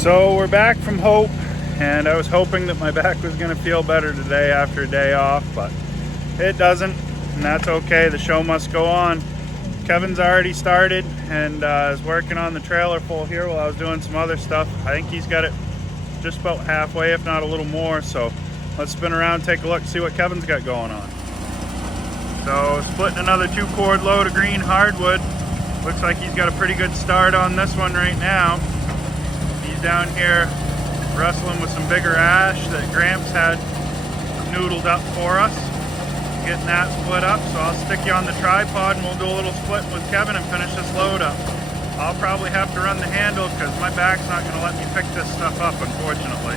So we're back from Hope, and I was hoping that my back was going to feel better today after a day off, but it doesn't, and that's okay. The show must go on. Kevin's already started and is working on the trailer full here while I was doing some other stuff. I think he's got it just about halfway, if not a little more, so let's spin around, take a look, see what Kevin's got going on. So splitting another 2-cord load of green hardwood. Looks like he's got a pretty good start on this one right now. He's down here wrestling with some bigger ash that Gramps had noodled up for us. Getting that split up, so I'll stick you on the tripod and we'll do a little split with Kevin and finish this load up. I'll probably have to run the handle because my back's not going to let me pick this stuff up, unfortunately.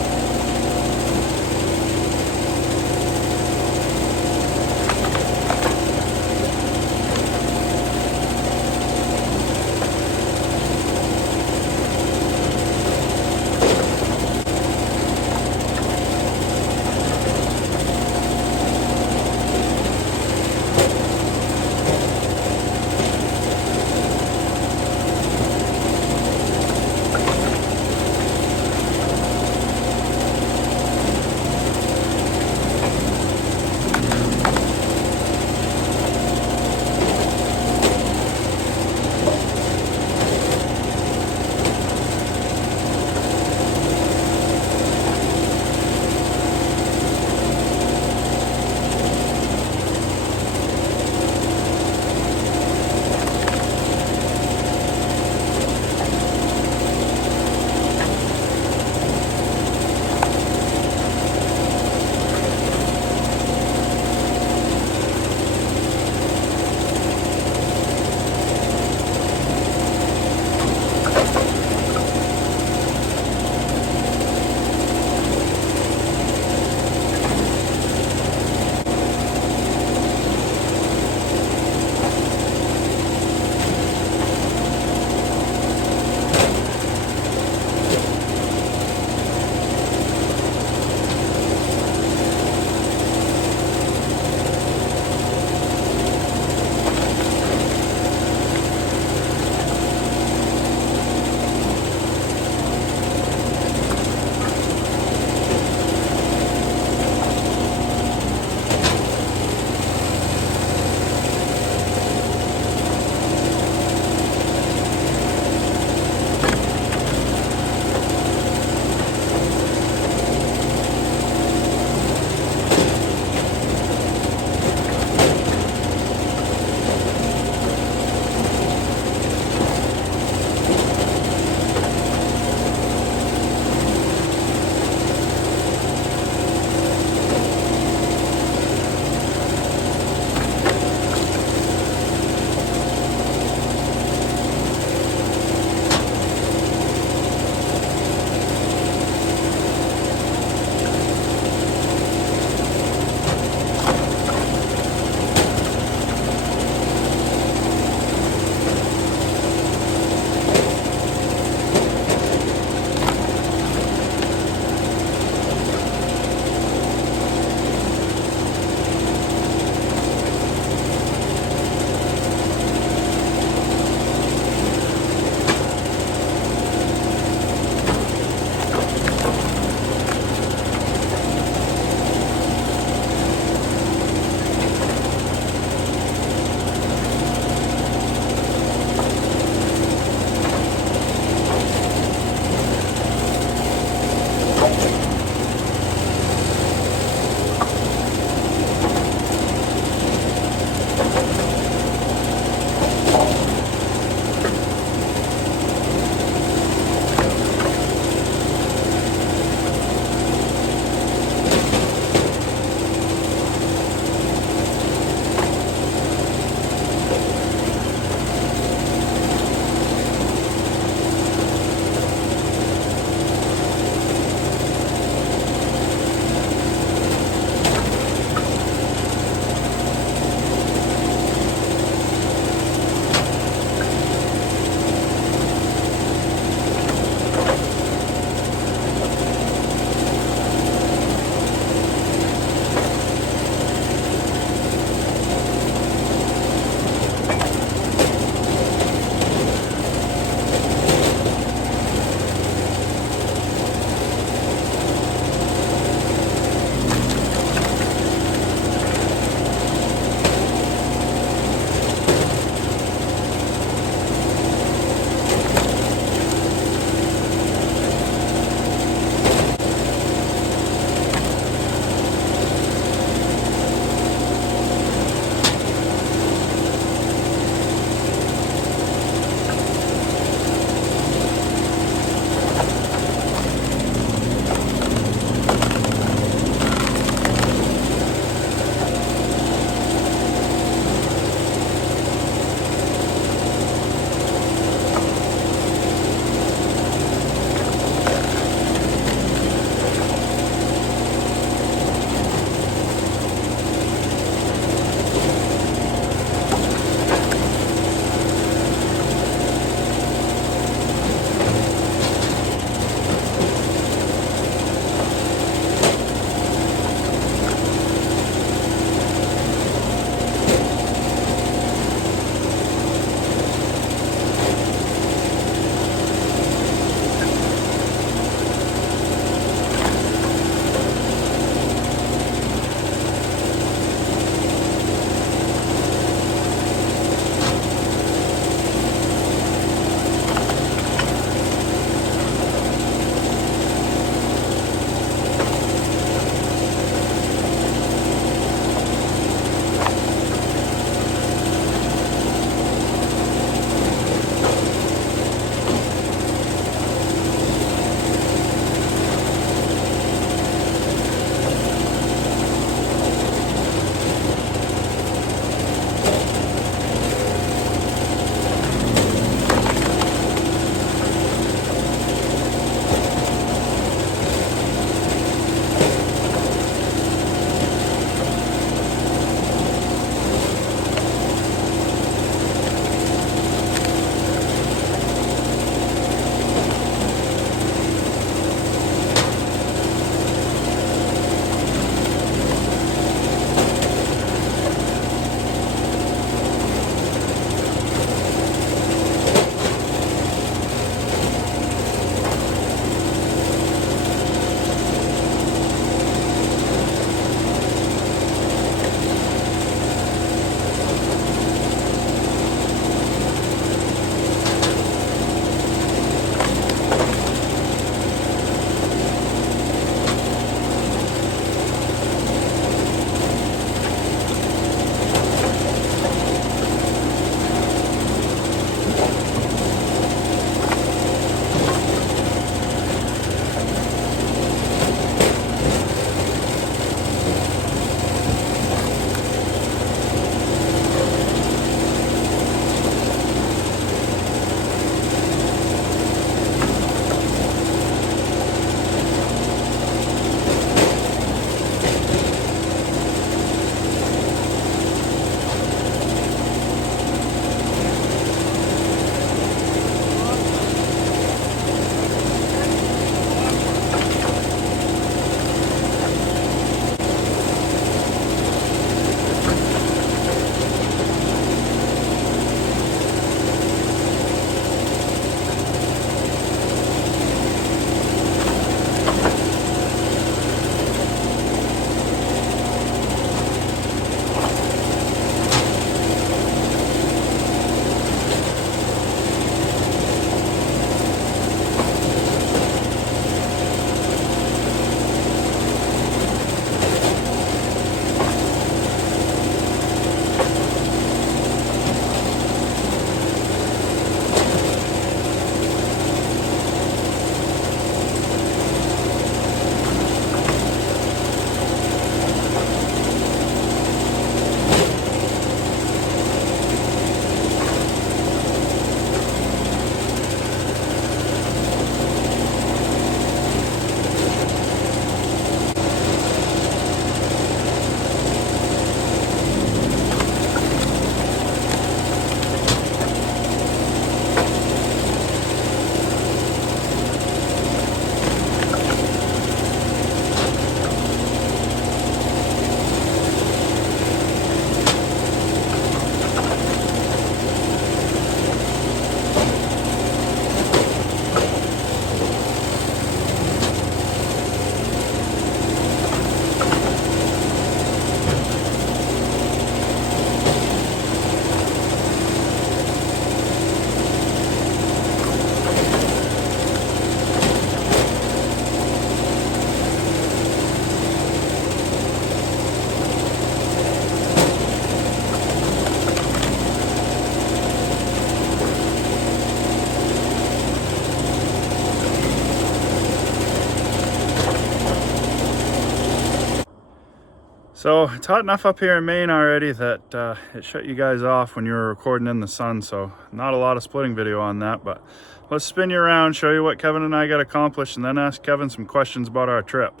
So it's hot enough up here in Maine already that it shut you guys off when you were recording in the sun, so not a lot of splitting video on that, but let's spin you around, show you what Kevin and I got accomplished, and then ask Kevin some questions about our trip.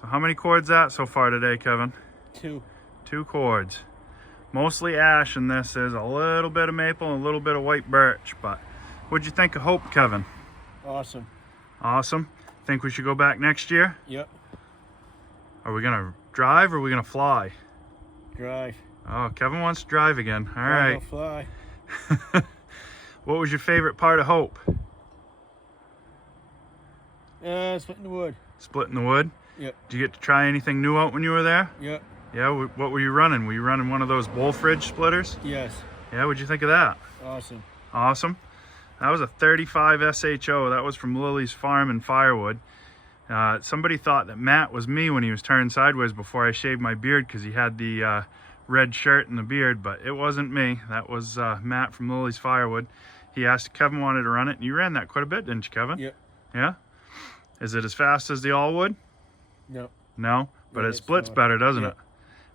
So how many cords at so far today, Kevin? 2. 2 cords. Mostly ash in this. There's a little bit of maple and a little bit of white birch, but what'd you think of Hope, Kevin? Awesome. Awesome. Think we should go back next year? Yep. Are we gonna drive or are we gonna fly? Drive. Oh, Kevin wants to drive again. All I'll right. fly. What was your favorite part of Hope? Splitting the wood. Splitting the wood? Yep. Did you get to try anything new out when you were there? Yep. Yeah, what were you running? Were you running one of those bull fridge splitters? Yes. Yeah, what'd you think of that? Awesome. Awesome. That was a 35 SHO. That was from Lily's farm in Firewood. Somebody thought that Matt was me when he was turned sideways before I shaved my beard because he had the red shirt and the beard, but it wasn't me. That was Matt from Lily's Firewood. He asked if Kevin wanted to run it, and you ran that quite a bit, didn't you, Kevin? Yep. Yeah? Is it as fast as the all-wood? No. No? But Yeah, it splits better, doesn't yeah. it?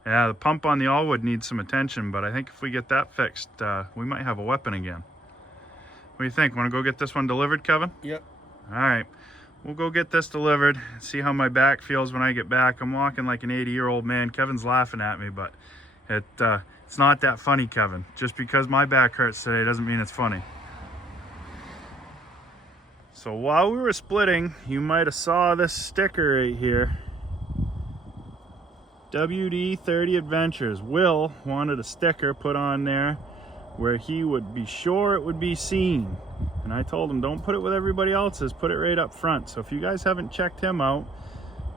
Yeah, the pump on the all-wood needs some attention, but I think if we get that fixed, we might have a weapon again. What do you think? Want to go get this one delivered, Kevin? Yep. All right. We'll go get this delivered, see how my back feels when I get back. I'm walking like an 80-year-old man. Kevin's laughing at me, but it's not that funny, Kevin. Just because my back hurts today doesn't mean it's funny. So while we were splitting, you might have saw this sticker right here. WD-30 Adventures. Will wanted a sticker put on there where he would be sure it would be seen. And I told him, don't put it with everybody else's, put it right up front. So if you guys haven't checked him out,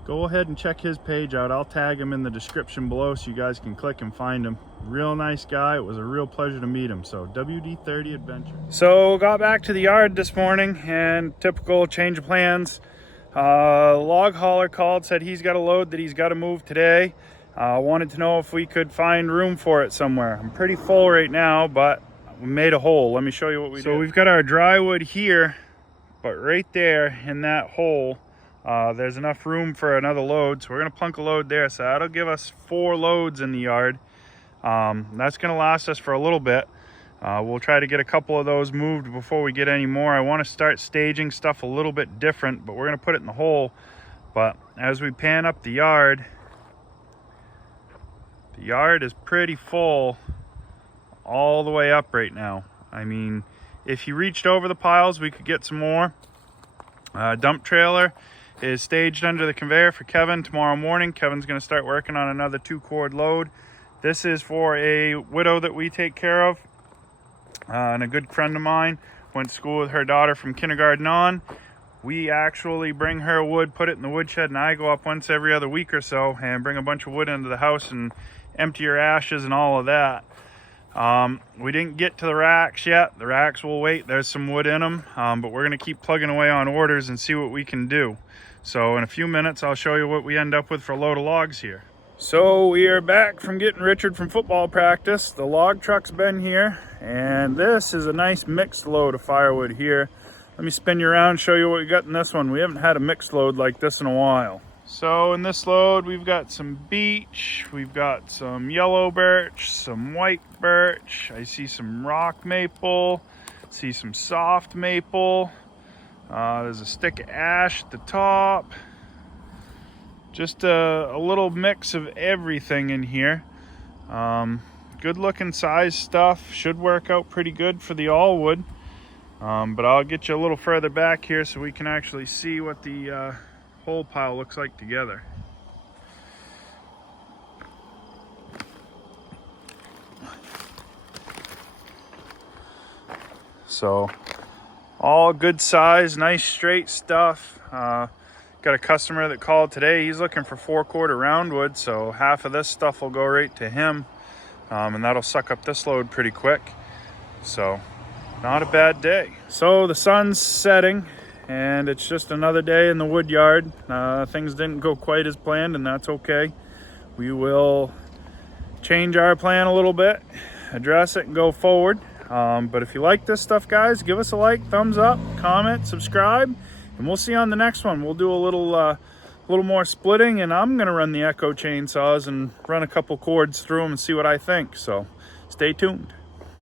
go ahead and check his page out. I'll tag him in the description below so you guys can click and find him. Real nice guy. It was a real pleasure to meet him. So WD-30 Adventure. So got back to the yard this morning and typical change of plans. Log hauler called, said he's got a load that he's got to move today. Wanted to know if we could find room for it somewhere. I'm pretty full right now, but we made a hole. Let me show you what we did. So we've got our dry wood here, but right there in that hole, there's enough room for another load. So we're gonna plunk a load there. So that'll give us 4 loads in the yard. That's gonna last us for a little bit. We'll try to get a couple of those moved before we get any more. I want to start staging stuff a little bit different, but we're going to put it in the hole. But as we pan up the yard is pretty full all the way up right now. I mean, if you reached over the piles, we could get some more. Dump trailer is staged under the conveyor for Kevin tomorrow morning. Kevin's going to start working on another 2-cord load. This is for a widow that we take care of. And a good friend of mine went to school with her daughter from kindergarten on. We actually bring her wood, put it in the woodshed, and I go up once every other week or so and bring a bunch of wood into the house and empty her ashes and all of that. We didn't get to the racks yet. The racks will wait. There's some wood in them, but we're going to keep plugging away on orders and see what we can do. So in a few minutes, I'll show you what we end up with for a load of logs here. So we are back from getting Richard from football practice. The log truck's been here, and this is a nice mixed load of firewood here. Let me spin you around and show you what we got in this one. We haven't had a mixed load like this in a while. So in this load, we've got some beech, we've got some yellow birch, some white birch. I see some rock maple, see some soft maple. There's a stick of ash at the top. Just a little mix of everything in here. Good looking size stuff. Should work out pretty good for the all wood. But I'll get you a little further back here so we can actually see what the whole pile looks like together. So all good size, nice straight stuff. Got a customer that called today. He's looking for 4-quarter roundwood, so half of this stuff will go right to him, and that'll suck up this load pretty quick. So not a bad day. So the sun's setting and it's just another day in the wood yard. Things didn't go quite as planned, and that's okay. We will change our plan a little bit, address it, and go forward. But if you like this stuff, guys, give us a like, thumbs up, comment, subscribe, and we'll see you on the next one. We'll do a little a little more splitting, and I'm gonna run the Echo chainsaws and run a couple cords through them and see what I think. So stay tuned.